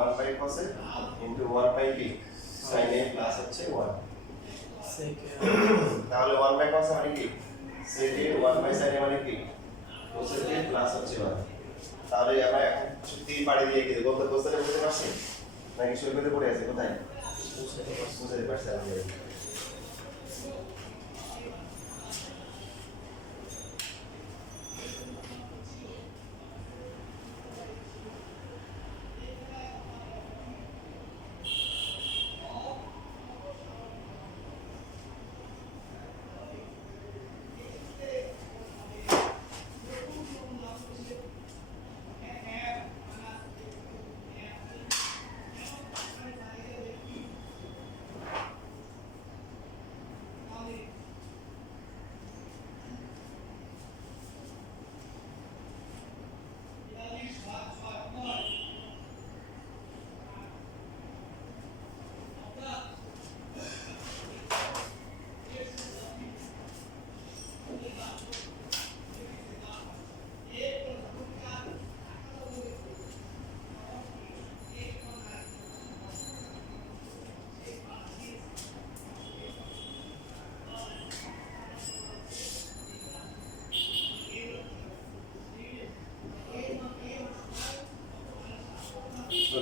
1 by cos a into 1 by কি sin a plus হচ্ছে 1 তাহলে 1 বাই cos a মানে কি sec a 1 by sin a মানে কি cos a প্লাস হচ্ছে 1 তাহলে আমরা এখন সত্যি পাড়ি দিয়ে কি বলতে বুঝতে পারছি নাকি শুরু করে পড়ে আছে কোথায় বুঝতে পারছি আমি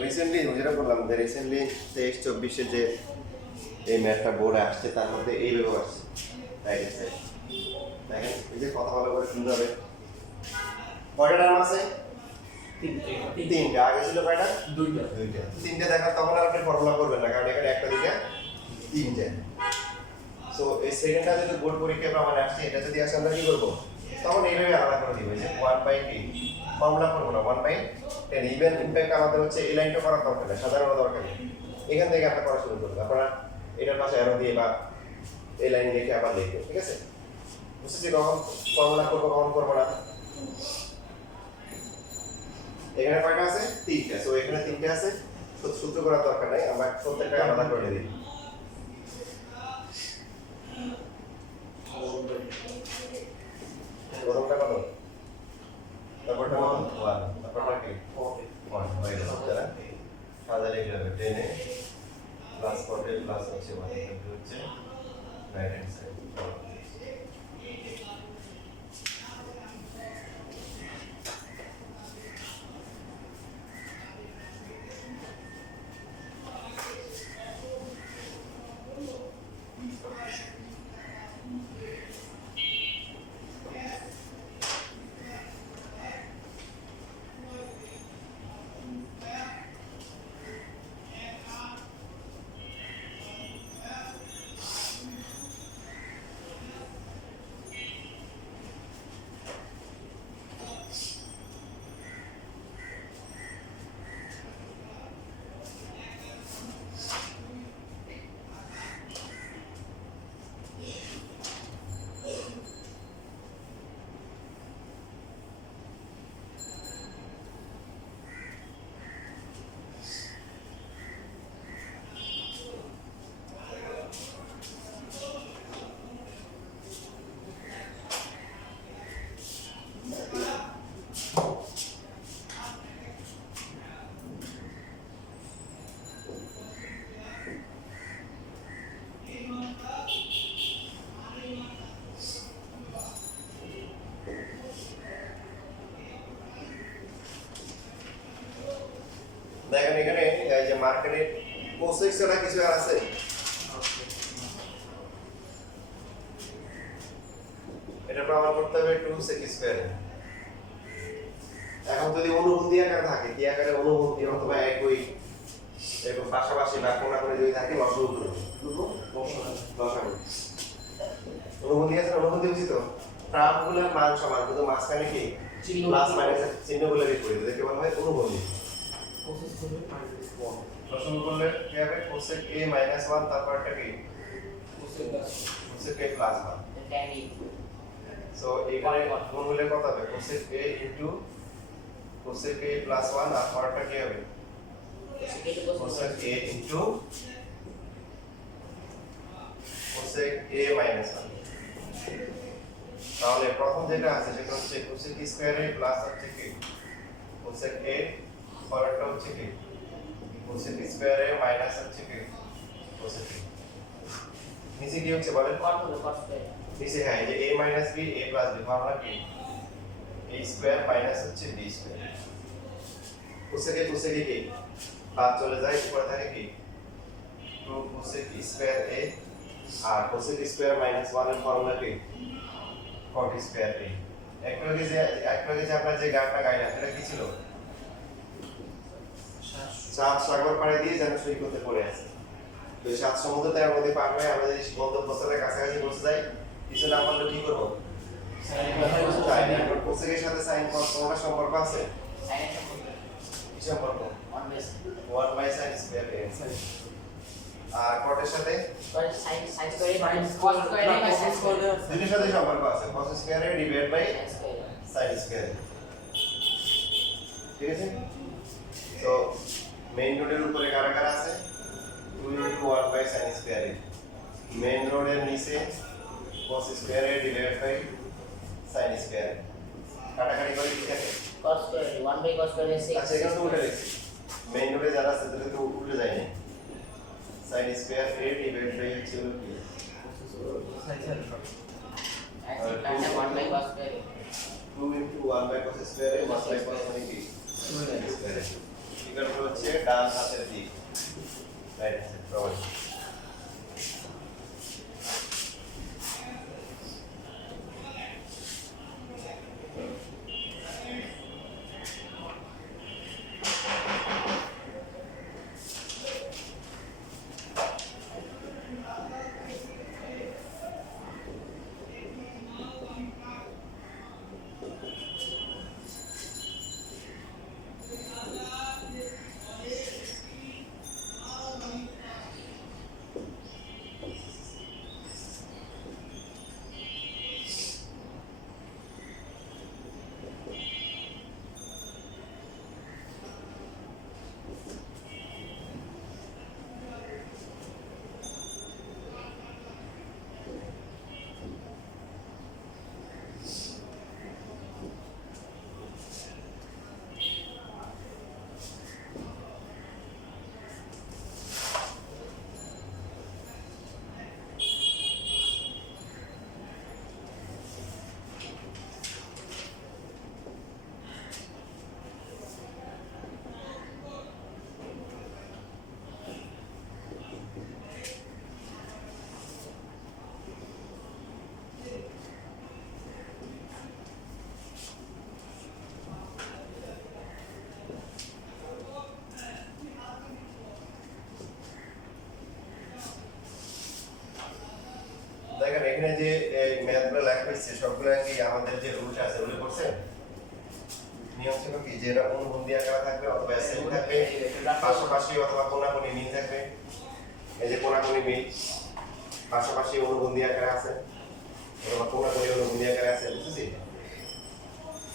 রিসেন্টলি যেটা করলাম যে রিসেন্টলি 23-24 যে এই ম্যাথটা বোর্ডে আসছে তার মধ্যে এইভাবে আসছে রাইট সাইড দেখেন এই যে কথা ভালো করে শুনতে হবে কয়টা টার্ম আছে তিনটা আগে ছিল কয়টা দুইটা তিনটা দেখা তখন আর আপনি ফর্মুলা করবেন না কারণ এখানে একটা দিকে তিনটা সো এই সেকেন্ডটা যদি বোর্ড পরীক্ষায় প্রমাণে আসছে এটা যদি আসে আমরা কি করব তখন এইভাবে আলাদা করে দিব যে 1 বাই কি ফর্মুলা করব না 1 বাই 10 ইভেন ইমপ্যাক্ট আমাদের হচ্ছে এই লাইনটা করার দরকার নেই সাধারণত দরকার নেই এখান থেকে আমরা পড়া শুরু করব আপনারা এটার পাশে অ্যারো দিয়ে বা এই লাইন লিখে আবার লিখবেন ঠিক আছে বুঝছেন কখন ফর্মুলা করব কখন করব না এখানে কয়টা আছে তিনটা সো এখানে তিনটা আছে সূত্র করার দরকার নাই আমরা প্রত্যেকটা আলাদা করে দিই প্রথমটা কত তারপরটা কত 1 তারপরটা কি 1 হয়ে গেল তারা সাদা লিখে হবে 10 এ প্লাস 40 প্লাস হচ্ছে 1 এটা হচ্ছে রাইট হ্যান্ড সাইড দেখেন এখানে এই যে মার্কেটে কোসেক ছাড়া কিছু আর আছে এটা প্রমাণ করতে হবে 2 sec স্কয়ার এখন যদি অনুবন্ধী আকার থাকে কি আকারে অনুবন্ধী অথবা একই এবং পাশাপাশি বা কোণা করে যদি থাকে লসাগু করব লসাগু অনুবন্ধী আছে অনুবন্ধী বুঝিতো প্রামগুলোর মান সমান কিন্তু মাঝখানে কি প্লাস মাইনাস চিহ্নগুলো বিপরীত দেখে বলা হয় অনুবন্ধী কোসেক করলে -1 লসাগু করলে কি হবে কোসেক a - 1 তারপরটা কি cosec a + 1 tan e so এখানে গুণ হলে কত হবে কোসেক a কোসেক a + 1 আর পরটা কি হবে কোসেক a কোসেক a - 1 তাহলে প্রথম যেটা আছে সেটা হচ্ছে কোসেক স্কয়ার a প্লাস হচ্ছে কি কোসেক a পরেরটা হচ্ছে কি কোসেক স্কয়ারে মাইনাস হচ্ছে কি কোসেক। নিচে কি হচ্ছে বলেন? কট হবে কট স্কয়ার। নিচে হ্যাঁ এই যে a minus b a plus b formula কি a স্কয়ার মাইনাস হচ্ছে b স্কয়ার। কোসেকে কোসেকে কি বাদ চলে যায়, উপরে থাকে কি 2 কোসেক স্কয়ার a আর কোসেক স্কয়ার মাইনাস 1 এর ফর্মুলা কি কট স্কয়ার a। একটু আগে যে আমরা যে গানটা গাইলাম এটা কি ছিল? সাত সাগর পাড়ে দিয়ে যেন সৈকতে পড়ে আছে। তো সাত সমুদ্র তার মধ্যে পার হয়ে আমরা যদি গন্তব্যস্থলের কাছাকাছি পৌঁছে যাই, কিছু না পারলে কি করবো? সাইন এখন কোসেকের সাথে সাইন কোনটা সম্পর্ক আছে? সাইনের সম্পর্ক কি সম্পর্ক? 1 বাই sin স্কয়ার a। আর কটের সাথে sine square minus cos square minus sine square. দুটোর সাথে সম্পর্ক আছে, cos square a divide by sin square a। ঠিক আছে? তো মেইন রোডের উপরে কারা কারা আছে? 2 into 1 by sin square a। Main রোডের নিচে cos square a divide by sin square a। কাটাকাটি করে কি থাকে? cos square 1 by cos square 6। আচ্ছা এখানে তো উল্টে লিখছি। মেইন রোডে যারা আছে তাদের তো উল্টে যায় না। sin square a divide by হচ্ছে হলো কি? আচ্ছা 1 by cos square 2 into 1 by cos square a 1 by cos মানে কি? sin square a। এখানে হচ্ছে ডান হাতের দিক, রাইট হ্যান্ড প্রমাণ। দেখেন এখানে যে ম্যাথগুলো লেখা হয়েছে সবগুলো কি আমাদের যে রুলটা আছে রুলে করছেন? নিয়ম ছিল কি যে এটা অনুবন্ধী আকারে থাকবে অথবা অ্যাসাইন থাকবে, পাশাপাশি অথবা কোনাকুনি মিল থাকবে। এই যে কোনাকুনি মিল, পাশাপাশি অনুবন্ধী আকারে আছে অথবা কোনাকুনি অনুবন্ধী আকারে আছে, বুঝেছি?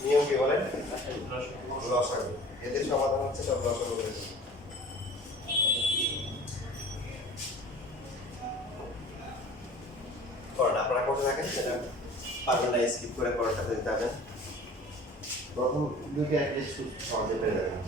নিয়ম কি বলেন? লসাগু। এদের সমাধান হচ্ছে সব লসাগু রয়েছে। করেন আপনারা করতে থাকেন, সেটা পারবেন না স্কিপ করে পরেরটা দিতে হবে। প্রথম দুইটা অ্যাটলিস্ট সহজে পেরে যাবেন।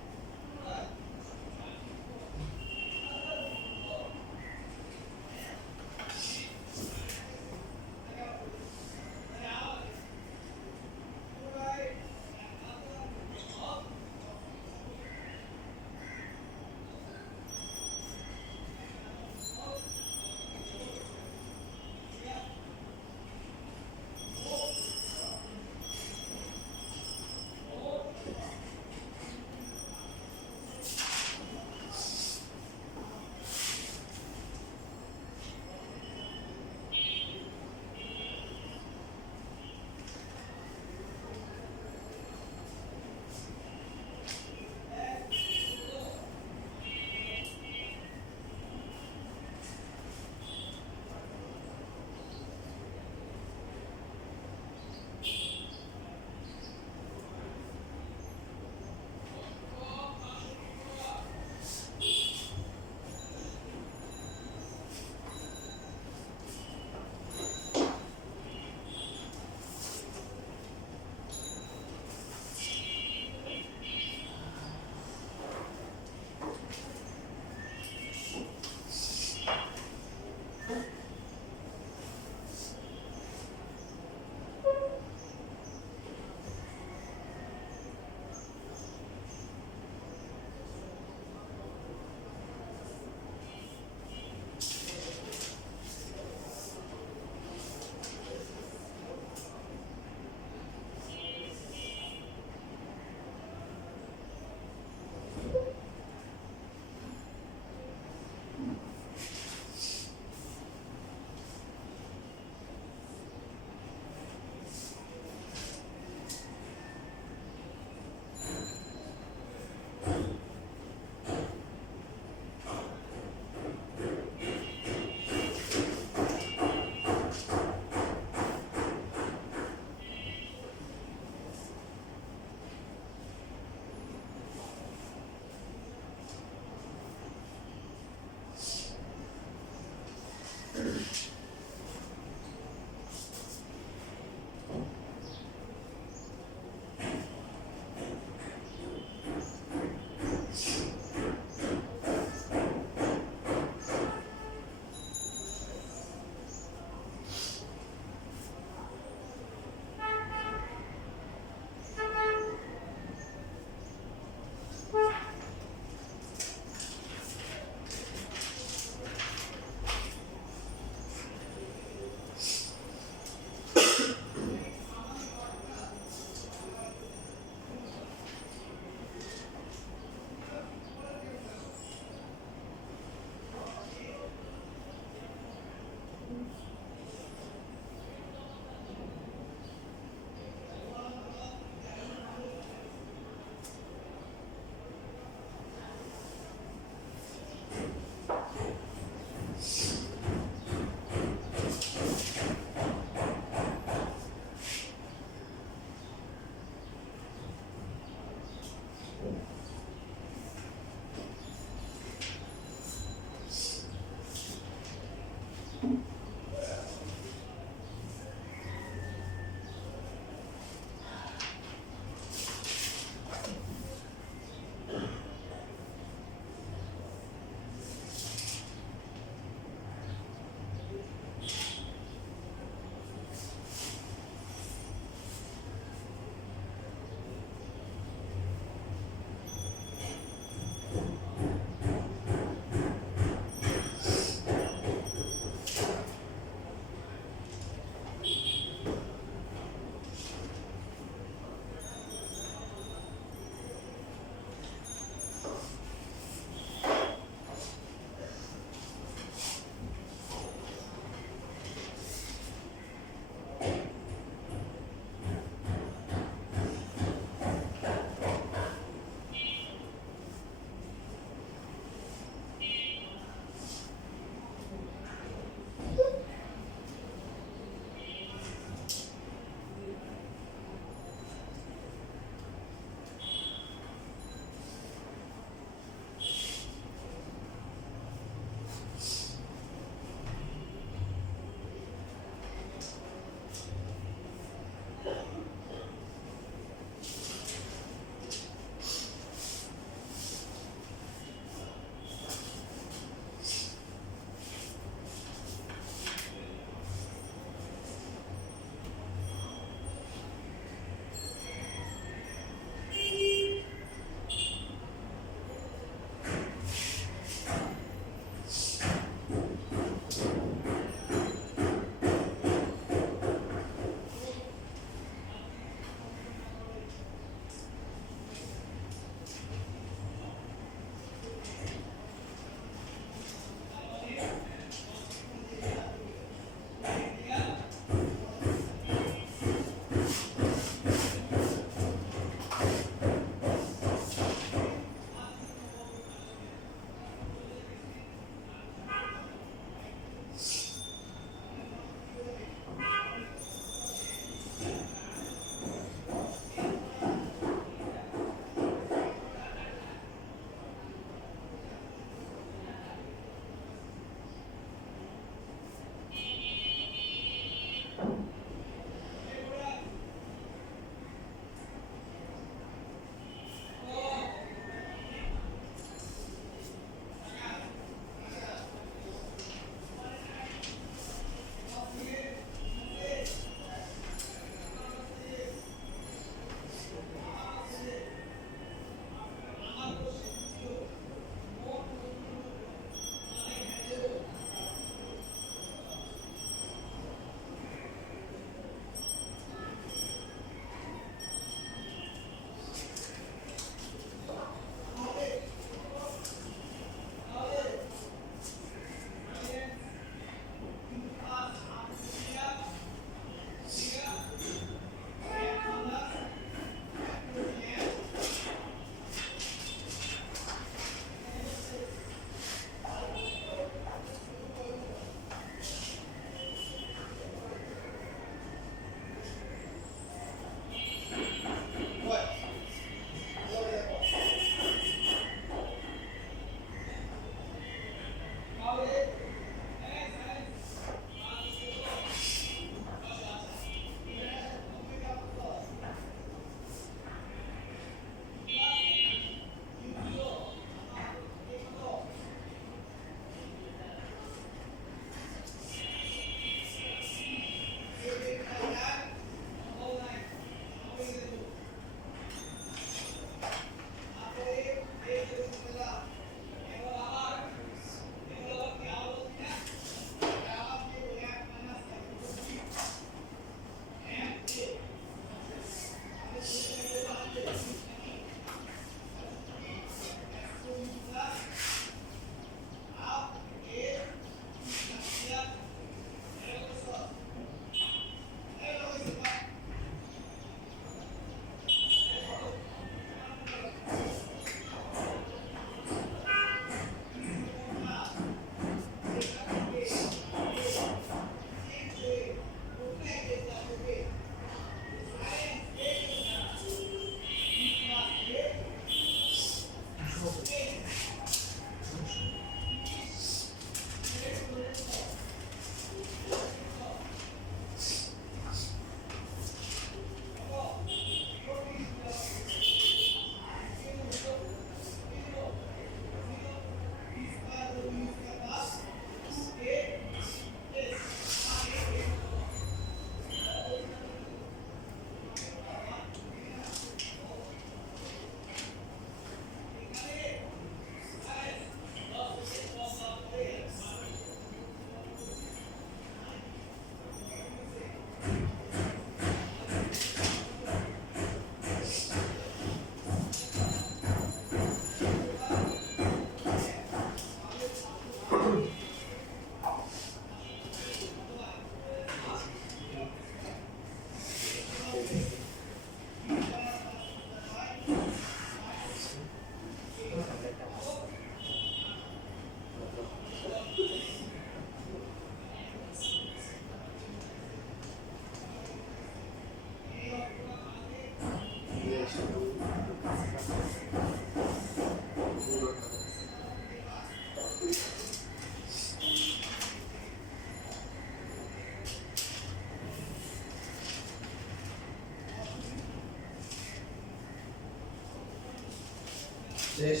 শেষ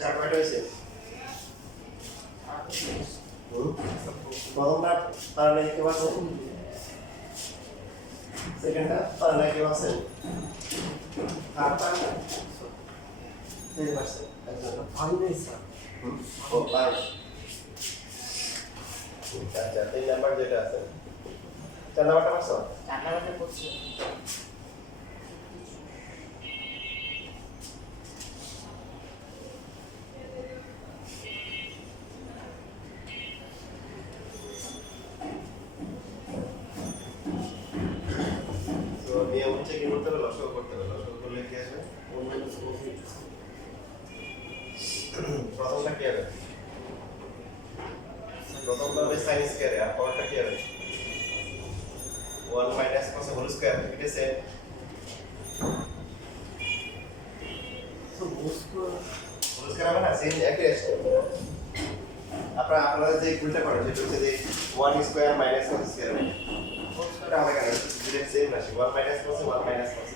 কার কয়টা হয়েছে প্রথমটা পারা নাই কেউ আছে সেকেন্ডটা পারা নাই কেউ আছে থার্ডটা সেই পারছে একজন ও পার আচ্ছা 3 নাম্বার যেটা আছে 4 নাম্বারটা পারছো 4 নাম্বারটা করছি তো নিয়ম হচ্ছে কি করতে হবে লসগু করতে হবে লসগু করলে কি আসবে প্রথমটা কি হবে প্রথমটা হবে sin স্কয়ার আর পরেরটা কি হবে 1 মাইনাস cos হোল স্কয়ার এটা সে হোল স্কয়ার হবে না সেম একই আসছে আপনারা যে উল্টা করেন যেটা হচ্ছে যে 1 স্কয়ার মাইনাস cos স্কয়ার এটা হবে কেন এটা সেম রাশি 1 মাইনাস cos 1 মাইনাস cos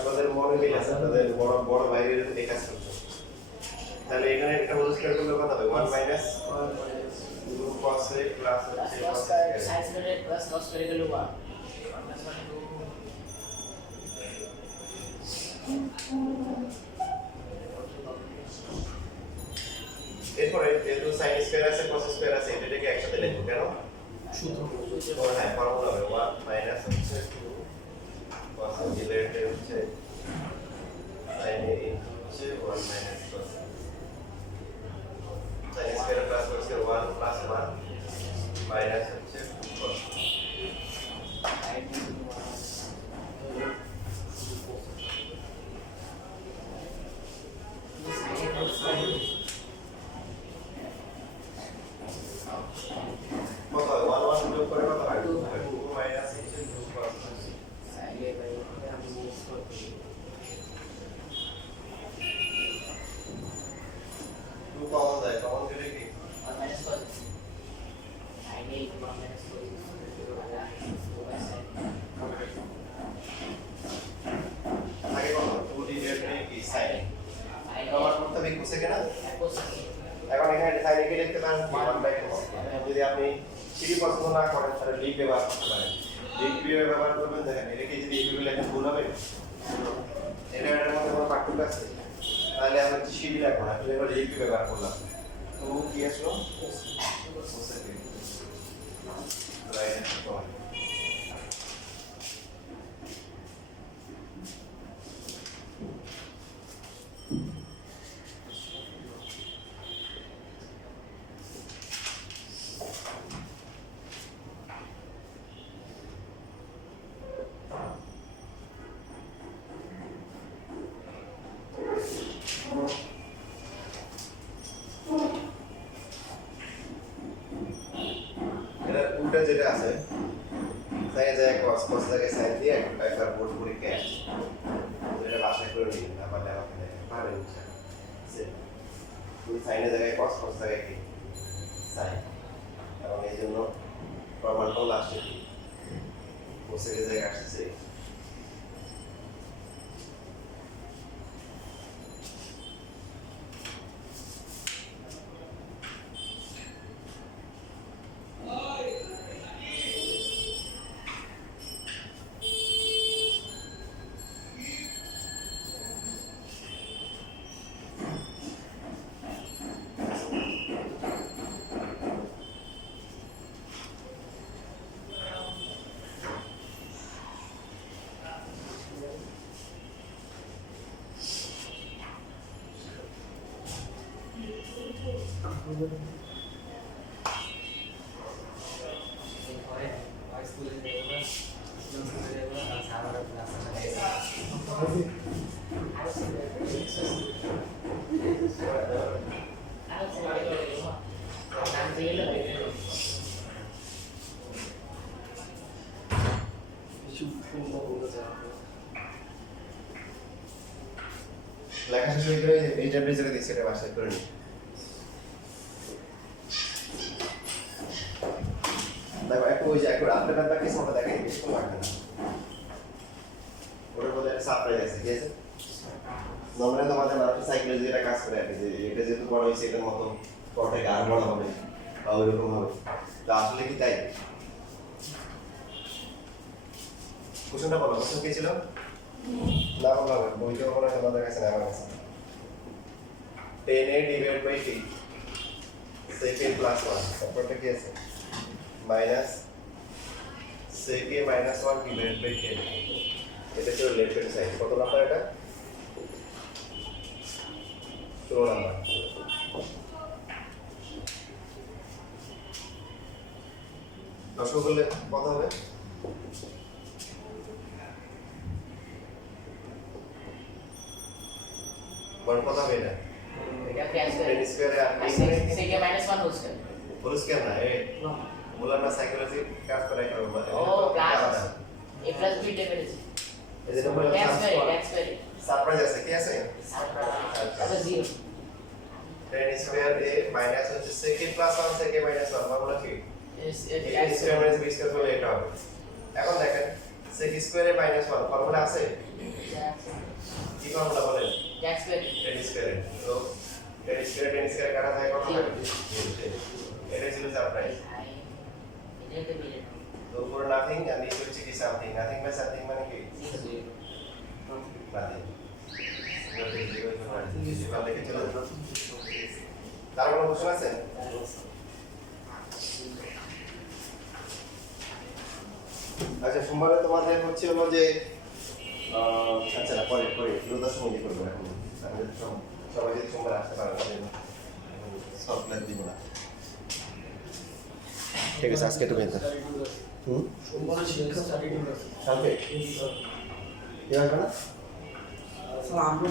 আমাদের মনে মিল আছে তাদের বড় বড় বাইরের এই কাজ করতে তাহলে এখানে একটা হোল স্কয়ার করলে কত হবে 1 minus cos a plus cos square sin square plus cos square গেল 1 এরপরে যেহেতু sin স্কয়ার আছে cos স্কয়ার আছে এটাকে একসাথে লিখব কেন সূত্র হ্যাঁ ফর্মুলা হবে 1 মাইনাস হচ্ছে 2 cos ডিভাইডেড হচ্ছে sin a হচ্ছে 1 minus cos sin square plus হচ্ছে 1 প্লাস 1 মাইনাস হচ্ছে 2 cos কত হয় 1 1 যোগ করে কত হয় 2 মাইনাস হচ্ছে 2 cos টু কমন যায় কমন গেলে কি 1 minus cos sin a 1 minus cos 2 আগে কত 2 ডিভাইডেড কি sin কমন করতে হবে কোসেকে না এখন এখানে sin কে লিখতে পারেন 1/cos যদি আপনি সিডি পছন্দ না করেন তাহলে লিখ ব্যবহার করতে পারেন লিখ ব্যবহার করবেন দেখেন এটাকে যদি এইভাবে লেখেন ভুল হবে এটার মধ্যে কোনো পার্থক্য আছে তাহলে আমরা সিডি রাখবো না তাহলে আমরা লিখ ব্যবহার করলাম তো কি আসলো কোসেকে রাইট এটা উল্টা যেটা আছে সাইন যায় cos cos জায়গায় সাইন দিয়ে একবার বোর্ড পরীক্ষা আসছে এটা বাসায় করে নিন না পারলে আমাকে দেখেন পারবেন তুমি সাইনের জায়গায় cos cos জায়গায় কি সাইন এবং এই জন্য প্রমাণটাও লাস্টে কি কোসের জায়গায় আসছে লেখা শেষ হয়ে গেলে এইটা বেজে দিচ্ছি এটা বাসায় করে নিই দেখো একটু ওই যে একটু রাত্রে রাত বাকি সময় দেখাই বেশি লাগবে না ওটার মধ্যে একটা সারপ্রাইজ আছে, ঠিক আছে? নর্মালি তোমাদের মানুষ সাইকোলজি এটা কাজ করে আর কি, যে এটা যেহেতু বড় হয়েছে এটার মতো পর থেকে আরো বড় হবে বা ওইরকম হবে। তো আসলে কি তাই? কোশ্চেনটা বলো, কোশ্চেন কি ছিল? না বললাম বইতে মনে হয় তোমাদের কাছে না, আমার কাছে। 10a divided by t sec a plus 1 তারপরটা কি আছে? Minus sec a minus 1 divided by 10, এটা ছিল লেফট হ্যান্ড সাইড। কত নাম্বার এটা? 16 নাম্বার। দশক করলে কত হবে? বড় কত হবে এটা? এটা ক্যান্সেল 10 স্কয়ারে আর সেকে minus 1 whole square whole square না, এই বললাম না সাইকোলজি কাজ করে করব। ও plus a plus b definitely এই যে নম্বর ক্যান্সেল সারপ্রাইজ আছে, কি আছে? এটা 0 10 স্কয়ার এ মাইনাস হচ্ছে sec a plus 1 sec a minus 1 formula কি? a square minus b square হলে এটা হবে। এখন দেখেন sec স্কয়ার এ মাইনাস 1 ফর্মুলা আছে? কি ফর্মুলা বলেন? ট্যাক্স করে 10 স্কয়ার। তো 10 স্কয়ার কাটা থাকে কত হবে? এটা ছিল সারপ্রাইজ। এটা তো মিলে তো উপরে নাথিং আর নিচে হচ্ছে কি সামথিং। নাথিং বাই সামথিং মানে কি? নাথিং। তার কোনো কোশ্চেন আছে? আচ্ছা, সোমবারে তোমাদের হচ্ছে হলো যে আচ্ছা না, পরে রোদার সময় করবো এখন। তাহলে সবাই যদি সোমবার আসতে পারে সব প্ল্যান দিব না। ঠিক আছে, আজকে তো বেঁধে সোমবারে শিক্ষা স্টাডি ট্যুর আছে। কালকে কি আসবে না? আমরা